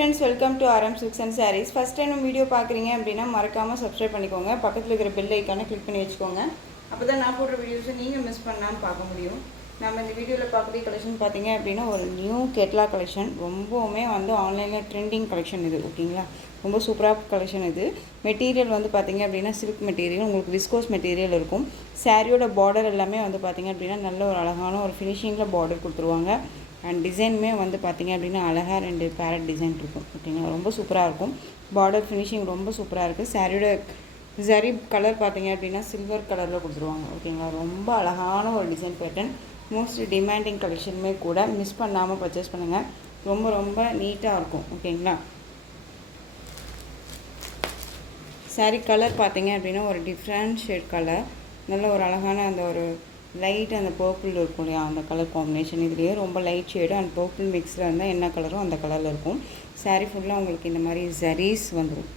friends, welcome to RM Silks and Sarees. First time video பார்க்குறீங்க அப்படின்னா மறக்காமல் subscribe பண்ணிக்கோங்க. பக்கத்தில் இருக்கிற பெல் ஐக்கானை கிளிக் பண்ணி வச்சுக்கோங்க. அப்போ தான் நான் போடுற வீடியோஸை நீங்கள் மிஸ் பண்ணாமல் பார்க்க முடியும். நம்ம இந்த வீடியோவில் பார்க்கக்கூடிய கலெக்ஷன் பார்த்தீங்க அப்படின்னா ஒரு நியூ கேட்லா கலெக்ஷன். ரொம்பவுமே ஆன்லைனில் ட்ரெண்டிங் கலெக்ஷன் இது. ஓகேங்களா, ரொம்ப சூப்பராக கலெக்ஷன் இது. மெட்டீரியல் பார்த்தீங்க அப்படின்னா சில்க் மெட்டீரியல், உங்களுக்கு விஸ்கோஸ் மெட்டீரியல் இருக்கும். சாரியோட பார்டர் எல்லாமே பார்த்தீங்க அப்படின்னா நல்ல ஒரு அழகான ஒரு ஃபினிஷிங்கில் பார்டர் கொடுத்துருவாங்க. அண்ட் டிசைனுமே பார்த்தீங்க அப்படின்னா அழகாக 2 பேரட் டிசைன் இருக்கும். ஓகேங்களா, ரொம்ப சூப்பராக இருக்கும். பார்டர் ஃபினிஷிங் ரொம்ப சூப்பராக இருக்குது. சாரியோட ஜரி கலர் பார்த்தீங்க அப்படின்னா சில்வர் கலரில் கொடுத்துருவாங்க. ஓகேங்களா, ரொம்ப அழகான ஒரு டிசைன் பேட்டர்ன். மோஸ்ட் டிமாண்டிங் கலெக்ஷனுமே கூட, மிஸ் பண்ணாமல் பர்ச்சேஸ் பண்ணுங்கள். ரொம்ப ரொம்ப நீட்டாக இருக்கும். ஓகேங்களா, சாரி கலர் பார்த்தீங்க அப்படின்னா ஒரு டிஃப்ரெண்ட் ஷேட் கலர், நல்ல ஒரு அழகான அந்த ஒரு லைட் அந்த பர்பிள் இருக்கும் இல்லையா, அந்த கலர் காம்பினேஷன். இதுலேயே ரொம்ப லைட் ஷேடு அண்ட் பர்பிள் மிக்ஸில் இருந்தால் என்ன கலரும் அந்த கலரில் இருக்கும். சாரீ ஃபுல்லாக உங்களுக்கு இந்த மாதிரி ஜரீஸ் வந்துடும்.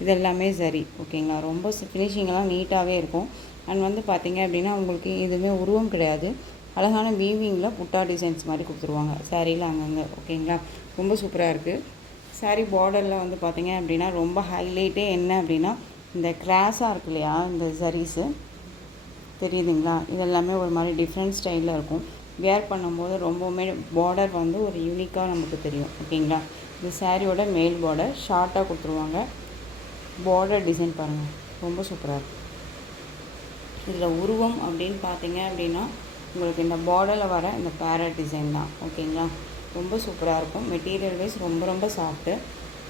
இது எல்லாமே ஜரி. ஓகேங்களா, ரொம்ப ஃபினிஷிங்கெல்லாம் நீட்டாகவே இருக்கும். அண்ட் பார்த்தீங்க அப்படின்னா உங்களுக்கு இதுவுமே உருவம் கிடையாது, அழகான வீவிங்கில் புட்டா டிசைன்ஸ் மாதிரி கொடுத்துருவாங்க சாரியில் அங்கங்கே. ஓகேங்களா, ரொம்ப சூப்பராக இருக்குது. சாரீ பார்டரில் பார்த்தீங்க அப்படின்னா ரொம்ப ஹைலைட்டே என்ன அப்படின்னா இந்த கிராஸாக இருக்கு இல்லையா, இந்த ஜரீஸு தெரியுதுங்களா, இதெல்லாமே ஒரு மாதிரி டிஃப்ரெண்ட் ஸ்டைலில் இருக்கும். வேர் பண்ணும்போது ரொம்பவுமே பார்டர் ஒரு யூனிக்காக நமக்கு தெரியும். ஓகேங்களா, இந்த சாரியோட மேல் பார்டர் ஷார்ட்டாக கொடுத்துருவாங்க. பார்டர் டிசைன் பாருங்கள், ரொம்ப சூப்பராக இருக்கும். இதில் உருவம் அப்படின்னு பார்த்தீங்க அப்படின்னா உங்களுக்கு இந்த பார்டரில் வர இந்த பேரட் டிசைன் தான். ஓகேங்களா, ரொம்ப சூப்பராக இருக்கும். மெட்டீரியல் வைஸ் ரொம்ப ரொம்ப சாஃப்ட்டு.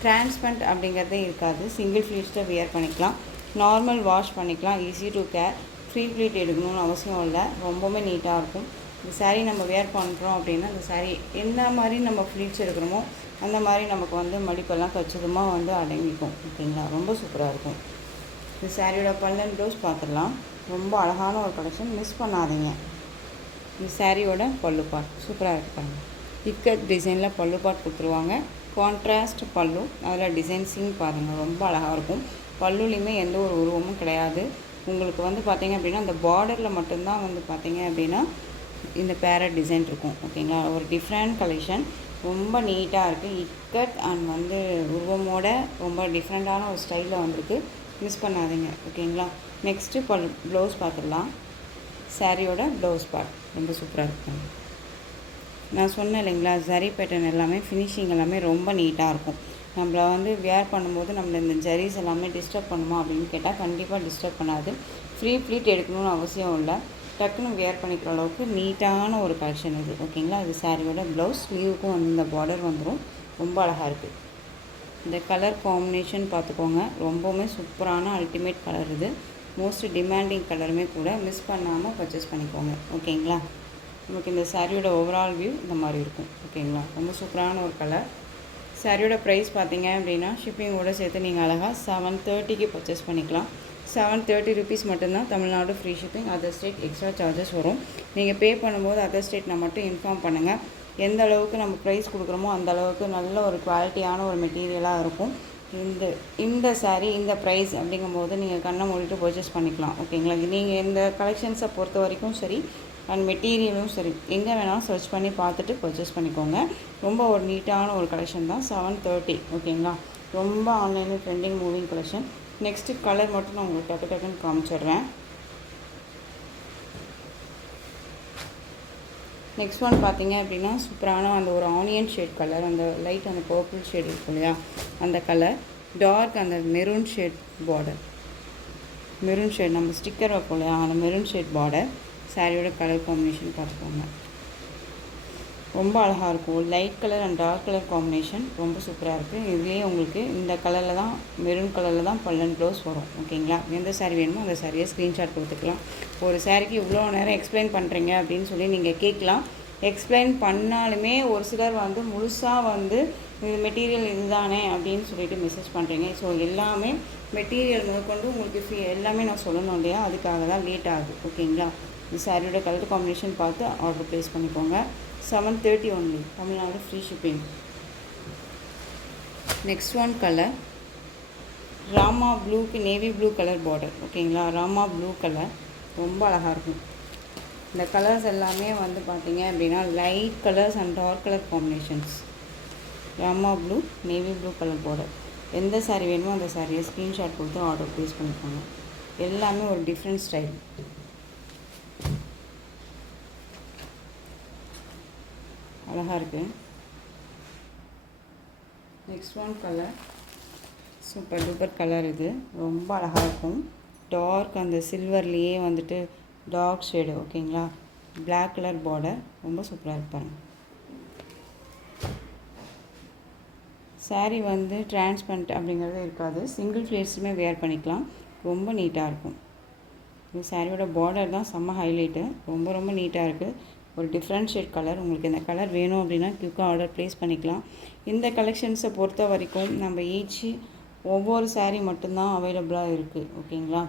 டிரான்ஸ்பரண்ட் அப்படிங்கிறதே இருக்காது. சிங்கிள் ஃப்ளீட்ஸில் வியர் பண்ணிக்கலாம், நார்மல் வாஷ் பண்ணிக்கலாம், easy to care. Free pleat எடுக்கணும்னு அவசியம் இல்லை, ரொம்பவுமே நீட்டாக இருக்கும். இந்த சாரீ நம்ம வேர் பண்ணுறோம் அப்படின்னா இந்த சாரீ என்ன மாதிரி நம்ம ஃப்ளீட்ஸ் எடுக்கிறோமோ அந்த மாதிரி நமக்கு மடிப்பெல்லாம் கச்சிதமாக அடங்கிக்கும். ஓகேங்களா, ரொம்ப சூப்பராக இருக்கும். இந்த சாரியோட பல்லன் ப்ளவுஸ் பார்த்துடலாம். ரொம்ப அழகான ஒரு கலெக்ஷன், மிஸ் பண்ணாதீங்க. இந்த சாரியோட பல்லு பாட் சூப்பராக இருக்காங்க. இக்கட் டிசைனில் பல்லு பாட் கொடுத்துருவாங்க. கான்ட்ராஸ்ட் பல்லு, அதில் டிசைன்ஸிங் பாருங்கள், ரொம்ப அழகாக இருக்கும். பல்லுலேயுமே எந்த ஒரு உருவமும் கிடையாது. உங்களுக்கு பார்த்தீங்க அப்படின்னா அந்த பார்டரில் மட்டும்தான் பார்த்தீங்க அப்படின்னா இந்த பேரட் டிசைன் இருக்கும். ஓகேங்களா, ஒரு டிஃப்ரெண்ட் கலெக்ஷன், ரொம்ப நீட்டாக இருக்குது. இக்கட் அண்ட் உருவமோட ரொம்ப டிஃப்ரெண்ட்டான ஒரு ஸ்டைலில் வந்திருக்கு, மிஸ் பண்ணாதீங்க. ஓகேங்களா, நெக்ஸ்ட்டு ப்ளவுஸ் பார்த்துடலாம். சாரியோட ப்ளவுஸ் பார்ட் ரொம்ப சூப்பராக இருக்கும். நான் சொன்னேன் இல்லைங்களா, ஜரி பேட்டர்ன் எல்லாமே ஃபினிஷிங் எல்லாமே ரொம்ப நீட்டாக இருக்கும். நம்மளை வேர் பண்ணும்போது நம்மளை இந்த ஜரீஸ் எல்லாமே டிஸ்டர்ப் பண்ணுமா அப்படின்னு கேட்டால் கண்டிப்பாக டிஸ்டர்ப் பண்ணாது. ஃப்ரீ ப்ளீட் எடுக்கணும்னு அவசியம் இல்லை, டக்குன்னு வேர் பண்ணிக்கிற அளவுக்கு நீட்டான ஒரு கலெக்ஷன் இது. ஓகேங்களா, இது சாரியோட ப்ளவுஸ். ஸ்லீவுக்கும் இந்த பார்டர் வந்துடும், ரொம்ப அழகாக இருக்குது. இந்த கலர் காம்பினேஷன் பார்த்துக்கோங்க, ரொம்பவுமே சூப்பரான அல்டிமேட் கலர் இது. மோஸ்ட் டிமாண்டிங் கலருமே கூட, மிஸ் பண்ணாமல் பர்ச்சேஸ் பண்ணிக்கோங்க. ஓகேங்களா, நமக்கு இந்த சாரியோட ஓவரால் வியூ இந்த மாதிரி இருக்கும். ஓகேங்களா, ரொம்ப சூப்பரான ஒரு கலர். சாரியோட ப்ரைஸ் பார்த்தீங்க அப்படின்னா ஷிப்பிங்கோடு சேர்த்து நீங்கள் அழகாக 730க்கு பர்ச்சேஸ் பண்ணிக்கலாம். 730 ருபீஸ் மட்டும்தான். Tamil Nadu free shipping, other state extra charges வரும். நீங்கள் பே பண்ணும்போது அதர் ஸ்டேட் நான் மட்டும் இன்ஃபார்ம் பண்ணுங்கள். எந்த அளவுக்கு நம்ம ப்ரைஸ் கொடுக்குறோமோ அந்த அளவுக்கு நல்ல ஒரு குவாலிட்டியான ஒரு மெட்டீரியலாக இருக்கும். இந்த சாரீ இந்த ப்ரைஸ் அப்படிங்கும்போது நீங்கள் கண்ணை மூடிட்டு பர்ச்சேஸ் பண்ணிக்கலாம். ஓகேங்களா, நீங்கள் இந்த கலெக்ஷன்ஸை பொறுத்த வரைக்கும் சரி அண்ட் மெட்டீரியலும் சரி, எங்கே வேணாலும் சர்ச் பண்ணி பார்த்துட்டு பர்ச்சேஸ் பண்ணிக்கோங்க. ரொம்ப ஒரு நீட்டான ஒரு கலெக்ஷன் தான். 730. ஓகேங்களா, ரொம்ப ஆன்லைனில் trending moving collection. Next colour மட்டும் நான் உங்களுக்கு டக்குன்னு காமிச்சிடுறேன். நெக்ஸ்ட் ஒன் பார்த்தீங்க அப்படின்னா சூப்பரான அந்த ஒரு ஆனியன் ஷேட் கலர், அந்த லைட் அந்த பர்பிள் ஷேட் இருக்கும் இல்லையா, அந்த கலர். டார்க் அந்த maroon shade border, maroon shade நம்ம ஸ்டிக்கர் வைப்போம் இல்லையா, அந்த மெரூன் ஷேட் பார்டர். சாரியோட கலர் காம்பினேஷன் பார்த்துக்கோங்க, ரொம்ப அழகாக இருக்கும். Light colour and dark colour combination ரொம்ப சூப்பராக இருக்குது. இதுலேயே உங்களுக்கு இந்த கலரில் தான், மெரூன் கலரில் தான் பல்லன் ப்ளவுஸ் வரும். ஓகேங்களா, எந்த சாரீ வேணுமோ அந்த சாரியை ஸ்க்ரீன்ஷாட் கொடுத்துக்கலாம். ஒரு சாரிக்கு இவ்வளோ நேரம் எக்ஸ்பிளைன் பண்ணுறீங்க அப்படின்னு சொல்லி நீங்கள் கேட்கலாம். எக்ஸ்பிளைன் பண்ணாலுமே ஒரு சிலர் முழுசாக இது மெட்டீரியல் இதுதானே அப்படின்னு சொல்லிட்டு மெசேஜ் பண்ணுறீங்க. ஸோ எல்லாமே மெட்டீரியல் முதற்கொண்டு உங்களுக்கு எல்லாமே நான் சொல்லணும் இல்லையா, அதுக்காக தான் லேட் ஆகுது. ஓகேங்களா, இந்த சாரியோட கலர் காம்பினேஷன் பார்த்து ஆர்டர் ப்ளேஸ் பண்ணிக்கோங்க. 730 only, Tamil Nadu free shipping. Next one colour Rama ப்ளூக்கு நேவி ப்ளூ கலர் பார்டர். ஓகேங்களா, ராமா ப்ளூ கலர் ரொம்ப அழகாக இருக்கும். இந்த கலர்ஸ் எல்லாமே பார்த்தீங்க அப்படின்னா light colours and dark colour combinations Rama blue, navy blue colour border. எந்த சாரீ வேணுமோ அந்த சாரியை ஸ்க்ரீன்ஷாட் கொடுத்து ஆர்டர் ப்ளேஸ் பண்ணிக்கோங்க. எல்லாமே ஒரு டிஃப்ரெண்ட் ஸ்டைல். அழகாக இருக்குது. Next one colour super duper colour. இது ரொம்ப அழகாக இருக்கும். டார்க் அந்த சில்வர்லேயே வந்துட்டு டார்க் ஷேடு. ஓகேங்களா, பிளாக் கலர் பார்டர். ரொம்ப சூப்பராக இருப்பாங்க. சாரீ வந்து டிரான்ஸ்பரண்ட் அப்படிங்கிறது இருக்காது. சிங்கிள் ஃப்ளேட்ஸுமே வேர் பண்ணிக்கலாம். ரொம்ப நீட்டாக இருக்கும். இந்த சாரியோட பார்டர் தான் செம்ம ஹைலைட்டு. ரொம்ப ரொம்ப நீட்டாக இருக்குது. ஒரு டிஃப்ரெண்ட் ஷேட் கலர். உங்களுக்கு இந்த கலர் வேணும் அப்படின்னா குயிக்காக ஆர்டர் ப்ளேஸ் பண்ணிக்கலாம். இந்த கலெக்ஷன்ஸை பொறுத்த வரைக்கும் நம்ம ஒவ்வொரு சாரீ மட்டும்தான் அவைலபிளாக இருக்குது. ஓகேங்களா,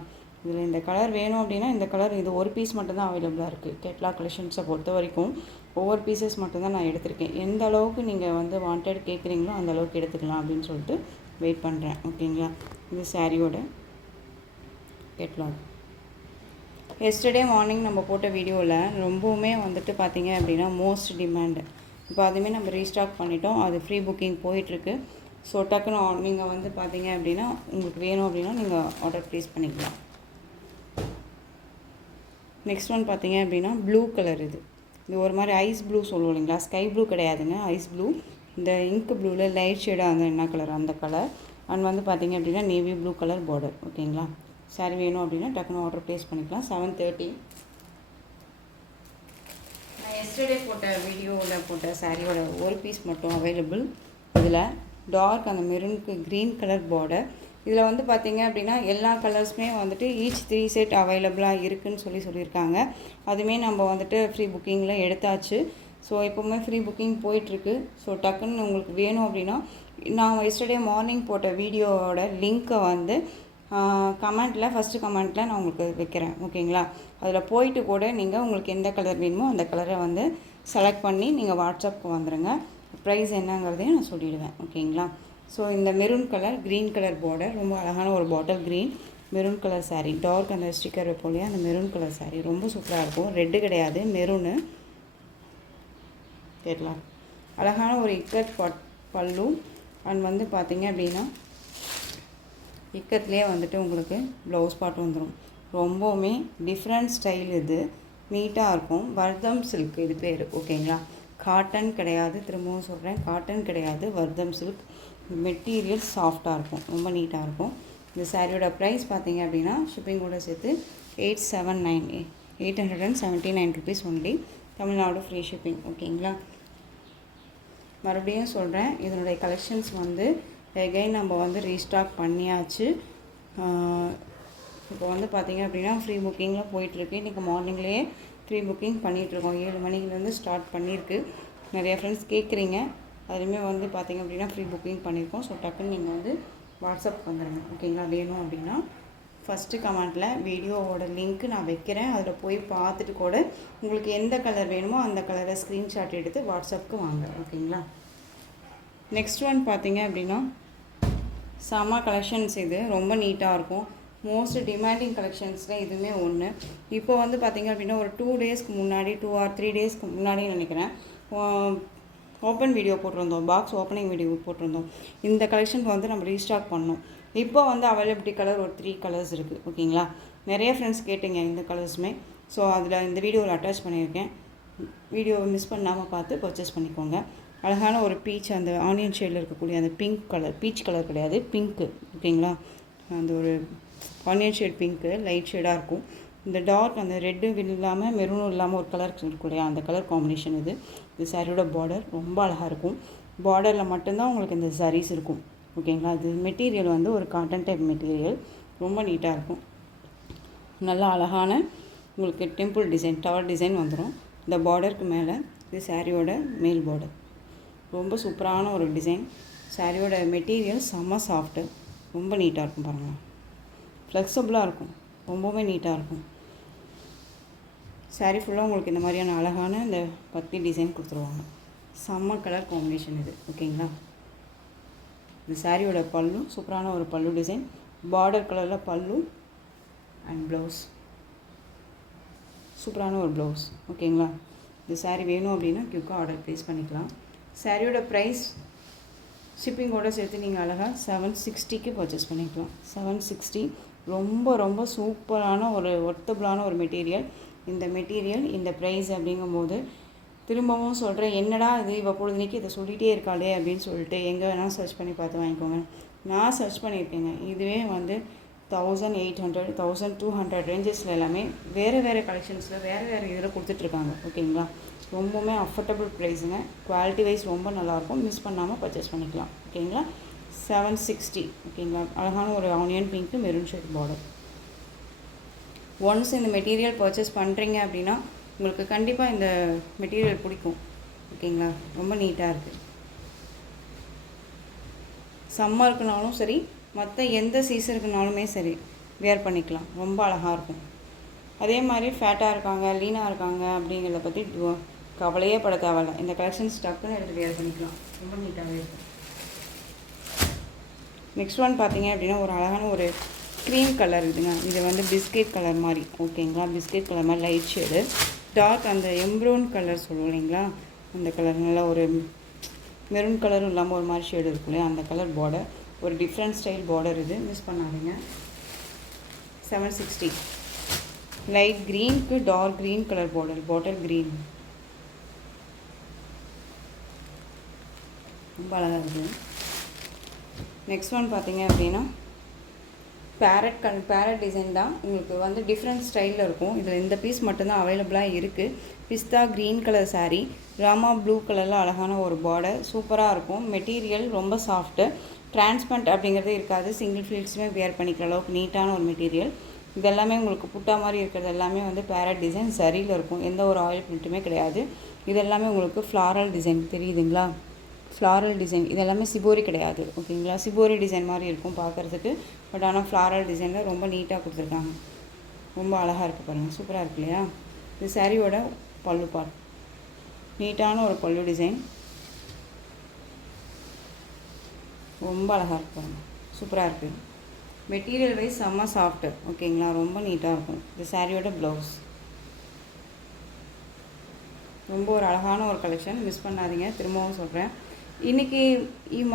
இதில் இந்த கலர் வேணும் அப்படின்னா இந்த கலர் இது ஒரு பீஸ் மட்டும்தான் அவைலபிளாக இருக்குது. கேட்லாக் கலெக்ஷன்ஸை பொறுத்த வரைக்கும் ஒவ்வொரு பீசஸ் மட்டும்தான் நான் எடுத்திருக்கேன். எந்த அளவுக்கு நீங்கள் வந்து வாண்டட் கேட்குறீங்களோ அந்த அளவுக்கு எடுத்துக்கலாம் அப்படின்னு சொல்லிட்டு வெயிட் பண்ணுறேன். ஓகேங்களா, இந்த சாரியோட கேட்லாக். எஸ்டர்டே மார்னிங் நம்ம போட்ட வீடியோவில் ரொம்பவுமே வந்துட்டு பார்த்திங்க அப்படின்னா மோஸ்ட் டிமாண்டு. இப்போ அதுவுமே நம்ம ரீஸ்டாக் பண்ணிட்டோம். அது ஃப்ரீ புக்கிங் போயிட்டுருக்கு. ஸோ டக்குன்னு நீங்கள் வந்து பார்த்தீங்க அப்படின்னா உங்களுக்கு வேணும் அப்படின்னா நீங்கள் ஆர்டர் ப்ளேஸ் பண்ணிக்கலாம். நெக்ஸ்ட் ஒன் பார்த்தீங்க அப்படின்னா ப்ளூ கலர். இது ஒரு மாதிரி ஐஸ் ப்ளூ சொல்லுவோம் இல்லைங்களா, ஸ்கை ப்ளூ கிடையாதுங்க, ஐஸ் ப்ளூ. இந்த இங்க் ப்ளூவில் லைட் ஷேடாக அந்த என்ன கலர் அந்த கலர். அண்ட் வந்து பார்த்தீங்க அப்படின்னா நேவி ப்ளூ கலர் பார்டர். ஓகேங்களா, சாரி வேணும் அப்படின்னா டக்குன்னு ஆர்டர் ப்ளேஸ் பண்ணிக்கலாம். 7:30. நான் எஸ்டர்டே போட்ட வீடியோவில் போட்ட சாரியோட ஒரு பீஸ் மட்டும் அவைலபிள். இதில் டார்க் அந்த மெரூனுக்கு க்ரீன் கலர் பார்டர். இதில் வந்து பார்த்திங்க அப்படின்னா எல்லா கலர்ஸுமே வந்துட்டு ஈச் 3 செட் அவைலபிளாக இருக்குதுன்னு சொல்லியிருக்காங்க. அதுவுமே நம்ம வந்துட்டு ஃப்ரீ புக்கிங்கில் எடுத்தாச்சு. ஸோ எப்போவுமே ஃப்ரீ புக்கிங் போயிட்டுருக்கு. ஸோ டக்குன்னு உங்களுக்கு வேணும் அப்படின்னா நான் எஸ்டர்டே மார்னிங் போட்ட வீடியோவோட லிங்க்கை வந்து கமெண்ட்டில் ஃபஸ்ட்டு கமெண்ட்டில் நான் உங்களுக்கு வைக்கிறேன். ஓகேங்களா, அதில் போயிட்டு கூட நீங்கள் உங்களுக்கு எந்த கலர் வேணுமோ அந்த கலரை வந்து செலக்ட் பண்ணி நீங்கள் வாட்ஸ்அப்புக்கு வந்துடுங்க. ப்ரைஸ் என்னங்கிறதையும் நான் சொல்லிவிடுவேன். ஓகேங்களா, ஸோ இந்த maroon colour green colour border, ரொம்ப அழகான ஒரு bottle green maroon colour sari. Dark அந்த ஸ்டிக்கர் வைப்போலையா அந்த மெரூன் கலர் சாரீ ரொம்ப சூப்பராக இருக்கும். ரெட்டு கிடையாது, மெரூனு. கேட்லாம் அழகான ஒரு இக்கட் பல்லு. அண்ட் வந்து பார்த்திங்க அப்படின்னா இக்கத்துலேயே வந்துட்டு உங்களுக்கு ப்ளவுஸ் பார்ட் வந்துடும். ரொம்பவுமே டிஃப்ரெண்ட் ஸ்டைல். இது நீட்டாக இருக்கும். வர்தம் சில்க் இது பேர். ஓகேங்களா, காட்டன் கிடையாது. திரும்பவும் சொல்கிறேன், காட்டன் கிடையாது, வர்தம் சில்க். மெட்டீரியல் சாஃப்டாக இருக்கும், ரொம்ப நீட்டாக இருக்கும். இந்த சாரியோட ப்ரைஸ் பார்த்தீங்க அப்படின்னா ஷிப்பிங்கோட சேர்த்து 879 rupees only. Tamil Nadu free shipping. ஓகேங்களா, மறுபடியும் சொல்கிறேன், இதனுடைய கலெக்ஷன்ஸ் வந்து எகைன் நம்ம வந்து ரீஸ்டாக் பண்ணியாச்சு. இப்போ வந்து பார்த்திங்க அப்படின்னா ஃப்ரீ புக்கிங்கில் போயிட்டுருக்கு. இன்றைக்கி மார்னிங்லேயே ஃப்ரீ புக்கிங் பண்ணிகிட்ருக்கோம். 7 மணிலேருந்து ஸ்டார்ட் பண்ணியிருக்கு. நிறைய ஃப்ரெண்ட்ஸ் கேட்குறீங்க. அதுவுமே வந்து பார்த்திங்க அப்படின்னா ஃப்ரீ புக்கிங் பண்ணியிருக்கோம். ஸோ டக்குன்னு நீங்கள் வந்து வாட்ஸ்அப் வந்துடுங்க. ஓகேங்களா, வேணும் அப்படின்னா ஃபஸ்ட்டு கமெண்ட்டில் வீடியோவோட லிங்க்கு நான் வைக்கிறேன். அதில் போய் பார்த்துட்டு கூட உங்களுக்கு எந்த கலர் வேணுமோ அந்த கலரை ஸ்க்ரீன்ஷாட் எடுத்து வாட்ஸ்அப்புக்கு வாங்க. ஓகேங்களா, நெக்ஸ்ட் ஒன் பார்த்திங்க அப்படின்னா செம்ம கலெக்ஷன்ஸ். இது ரொம்ப நீட்டாக இருக்கும். மோஸ்ட் டிமாண்டிங் கலெக்ஷன்ஸில் இதுவுமே ஒன்று. இப்போ வந்து பார்த்திங்க அப்படின்னா ஒரு 2 டேஸ்க்கு முன்னாடி 2 or 3 டேஸ்க்கு முன்னாடி நினைக்கிறேன் ஓப்பன் வீடியோ போட்டிருந்தோம். பாக்ஸ் ஓப்பனிங் வீடியோ போட்டிருந்தோம். இந்த கலெக்ஷன் வந்து நம்ம ரீஸ்டாக் பண்ணோம். இப்போ வந்து அவைலபிலிட்டி கலர் ஒரு 3 கலர்ஸ் இருக்குது. ஓகேங்களா, நிறைய ஃப்ரெண்ட்ஸ் கேட்டிங்க இந்த கலர்ஸுமே. ஸோ அதில் இந்த வீடியோவில் அட்டாச் பண்ணியிருக்கேன். வீடியோவை மிஸ் பண்ணாமல் பார்த்து பர்ச்சேஸ் பண்ணிக்கோங்க. அழகான ஒரு பீச், அந்த ஆனியன் ஷேடில் இருக்கக்கூடிய அந்த பிங்க் கலர், பீச் கலர் கிடையாது, பிங்க்கு. ஓகேங்களா, அந்த ஒரு ஆனியன் ஷேட் பிங்க்கு லைட் ஷேடாக இருக்கும். இந்த டார்க் அந்த ரெட்டு இல்லாமல் மெரூனும் இல்லாமல் ஒரு கலர் இருக்கும் இல்லையா, அந்த கலர் காம்பினேஷன். இது சாரியோட பார்டர் ரொம்ப அழகாக இருக்கும். பார்டரில் மட்டும்தான் உங்களுக்கு இந்த சாரீஸ் இருக்கும். ஓகேங்களா, இது மெட்டீரியல் வந்து ஒரு காட்டன் டைப் மெட்டீரியல். ரொம்ப நீட்டாக இருக்கும். நல்லா அழகான உங்களுக்கு டெம்பிள் டிசைன், டவர் டிசைன் வந்துடும் இந்த பார்டருக்கு மேலே. இது சாரியோட மேல் பார்டர். ரொம்ப சூப்பரான ஒரு டிசைன். சாரியோட மெட்டீரியல் செம்ம சாஃப்ட்டு, ரொம்ப நீட்டாக இருக்கும். பாருங்கள், ஃப்ளெக்சிபிளாக இருக்கும், ரொம்பவே நீட்டாக இருக்கும். சாரீ ஃபுல்லாக உங்களுக்கு இந்த மாதிரியான அழகான இந்த பத்தி டிசைன் கொடுத்துருவாங்க. செம்ம கலர் காம்பினேஷன் இது. ஓகேங்களா, இந்த சாரியோட பல்லு சூப்பரான ஒரு பல்லு டிசைன். பார்டர் கலரில் பல்லு அண்ட் ப்ளவுஸ், சூப்பரான ஒரு ப்ளவுஸ். ஓகேங்களா, இந்த சாரீ வேணும் அப்படின்னா குயிக்காக ஆர்டர் ப்ளேஸ் பண்ணிக்கலாம். சாரியோட ப்ரைஸ் ஷிப்பிங்கோடு சேர்த்து நீங்கள் அழகாக 760க்கு பர்ச்சேஸ் பண்ணிக்கலாம். 760 ரொம்ப ரொம்ப சூப்பரான ஒரு ஒர்த்தபுளான ஒரு மெட்டீரியல். இந்த மெட்டீரியல் இந்த ப்ரைஸ் அப்படிங்கும்போது திரும்பவும் சொல்கிறேன், என்னடா இது இவ பொழுதுனிக்கு இதை சொல்லிகிட்டே இருக்காளே அப்படின்னு சொல்லிட்டு எங்கே வேணால் சர்ச் பண்ணி பார்த்து வாங்கிக்கோங்க. நான் சர்ச் பண்ணியிருக்கேங்க. இதுவே வந்து 1800 1200 ரேஞ்சஸில் எல்லாமே வேறு கலெக்ஷன்ஸில் வேறு இதில் கொடுத்துட்ருக்காங்க. ஓகேங்களா, ரொம்பவுமே அஃபோர்டபுள் ப்ரைஸுங்க. குவாலிட்டி வைஸ் ரொம்ப நல்லாயிருக்கும். மிஸ் பண்ணாமல் பர்ச்சேஸ் பண்ணிக்கலாம். ஓகேங்களா, 760. ஓகேங்களா, அழகான ஒரு onion pink maroon shade border. Once இந்த மெட்டீரியல் பர்ச்சேஸ் பண்ணுறீங்க அப்படின்னா உங்களுக்கு கண்டிப்பாக இந்த மெட்டீரியல் பிடிக்கும். ஓகேங்களா, ரொம்ப நீட்டாக இருக்குது. சம்மருக்குனாலும் சரி, மற்ற எந்த சீசனுக்குனாலுமே சரி வேர் பண்ணிக்கலாம். ரொம்ப அழகாக இருக்கும். அதே மாதிரி ஃபேட்டாக இருக்காங்க, லீனாக இருக்காங்க அப்படிங்கிறத பற்றி கவலையே பட தேவையில்லை. இந்த கலெக்ஷன்ஸ் டக்குன்னு எடுத்து வேர் பண்ணிக்கலாம். ரொம்ப நீட்டாகவே இருக்கும். நெக்ஸ்ட் ஒன் பார்த்தீங்க அப்படின்னா ஒரு அழகான ஒரு க்ரீம் கலர் இதுங்க. இது வந்து பிஸ்கெட் கலர் மாதிரி. ஓகேங்களா, பிஸ்கெட் கலர் மாதிரி லைட் ஷேடு. டார்க் அந்த எம்ப்ரோன் கலர் சொல்லுவோம் இல்லைங்களா, அந்த கலர் நல்லா ஒரு மெரூன் கலரும் இல்லாமல் ஒரு மாதிரி ஷேடு இருக்கும் இல்லையா, அந்த கலர் பார்டர். ஒரு டிஃப்ரெண்ட் ஸ்டைல் பார்டர் இது, மிஸ் பண்ணாதீங்க. 760. லைட் க்ரீனுக்கு dark green colour border, bottle green. ரொம்ப அழகாக இருக்குது. நெக்ஸ்ட் ஒன் பார்த்தீங்க அப்படின்னா பேரட் டிசைன் தான். உங்களுக்கு வந்து டிஃப்ரெண்ட் ஸ்டைலில் இருக்கும். இதில் இந்த பீஸ் மட்டும்தான் அவைலபிளாக இருக்குது. Pista green colour sari, Rama blue கலரில் அழகான ஒரு பார்டர். சூப்பராக இருக்கும். மெட்டீரியல் ரொம்ப சாஃப்ட்டு, டிரான்ஸ்பரண்ட் அப்படிங்கிறதே இருக்காது. சிங்கிள் ஃபீல்ட்ஸுமே வேர் பண்ணிக்கிற அளவுக்கு நீட்டான ஒரு மெட்டீரியல். இதெல்லாமே உங்களுக்கு புட்டா மாதிரி இருக்கிறது எல்லாமே வந்து பேரட் டிசைன் சரியில் இருக்கும். எந்த ஒரு ஆயில் பிரிண்ட்டுமே கிடையாது. இதெல்லாமே உங்களுக்கு ஃப்ளாரல் டிசைன் தெரியுதுங்களா, ஃப்ளாரல் டிசைன். இதெல்லாமே சிபோரி கிடையாது. ஓகேங்களா, சிபோரி டிசைன் மாதிரி இருக்கும் பார்க்குறதுக்கு. பட் ஆனால் ஃப்ளாரல் டிசைனில் ரொம்ப நீட்டாக கொடுத்துருக்காங்க. ரொம்ப அழகாக இருக்குது பாருங்கள், சூப்பராக இருக்கு இல்லையா. இது சாரியோட பல்லு பார்ட். நீட்டான ஒரு பல்லு டிசைன். ரொம்ப அழகாக இருக்கு பாருங்கள், சூப்பராக இருக்குது. மெட்டீரியல் வைஸ் செம்ம சாஃப்ட்டு. ஓகேங்களா, ரொம்ப நீட்டாக இருக்கும். இது சாரியோட ப்ளவுஸ். ரொம்ப ஒரு அழகான ஒரு கலெக்ஷன், மிஸ் பண்ணாதீங்க. திரும்பவும் சொல்கிறேன், இன்றைக்கி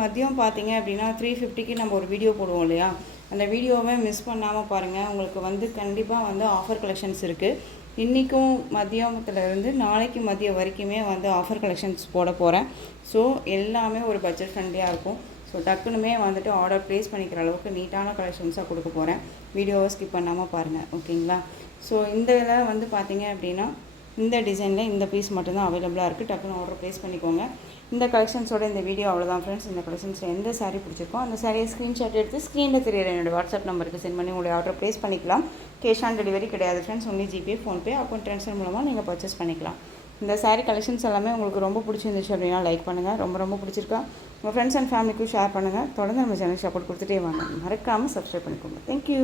மதியம் பார்த்தீங்க அப்படின்னா 350க்கு நம்ம ஒரு வீடியோ போடுவோம் இல்லையா, அந்த வீடியோவை மிஸ் பண்ணாமல் பாருங்கள். உங்களுக்கு வந்து கண்டிப்பாக வந்து ஆஃபர் கலெக்ஷன்ஸ் இருக்குது. இன்றைக்கும் மதியத்துலேருந்து நாளைக்கு மதியம் வரைக்குமே வந்து ஆஃபர் கலெக்ஷன்ஸ் போட போகிறேன். ஸோ எல்லாமே ஒரு பட்ஜெட் ஃப்ரெண்ட்லியாக இருக்கும். ஸோ டக்குனுமே வந்துட்டு ஆர்டர் ப்ளேஸ் பண்ணிக்கிற அளவுக்கு நீட்டான கலெக்ஷன்ஸாக கொடுக்க போகிறேன். வீடியோவை ஸ்கிப் பண்ணாமல் பாருங்கள். ஓகேங்களா, ஸோ இந்த இதில் வந்து பார்த்தீங்க அப்படின்னா இந்த டிசைனில் இந்த பீஸ் மட்டும்தான் அவைலபிளாக இருக்குது. டக்குன்னு ஆர்டர் ப்ளேஸ் பண்ணிக்கோங்க. இந்த கலெக்ஷன்ஸோட இந்த வீடியோ அவ்வளோதான் ஃப்ரெண்ட்ஸ். இந்த கலெக்ஷன்ஸில் எந்த சாரீ பிடிச்சிருக்கோ அந்த சாரியை ஸ்க்ரீன்ஷாட் எடுத்து ஸ்க்ரீனில் தெரியிற என்னோடய வாட்ஸ்அப் நம்பருக்கு சென்ட் பண்ணி உங்களுடைய ஆர்டர் ப்ளேஸ் பண்ணிக்கலாம். கேஷ் ஆன் டெலிவரி கிடையாது friends. Only GPay, PhonePe, account transfer மூலமாக நீங்கள் பர்ச்சேஸ் பண்ணிக்கலாம். இந்த சாரீ கலெக்ஷன்ஸ் எல்லாமே உங்களுக்கு ரொம்ப பிடிச்சிருந்துச்சு அப்படின்னா லைக் பண்ணுங்கள். ரொம்ப பிடிச்சிருக்கா உங்கள் ஃப்ரெண்ட்ஸ் அண்ட் ஃபேமிலிக்கும் ஷேர் பண்ணுங்கள். தொடர்ந்து நம்ம சேனல் சப்போர்ட் கொடுத்துட்டே வாங்க. மறக்காமல் சப்ஸ்கிரைப் பண்ணிக்கோங்க. தேங்க்யூ.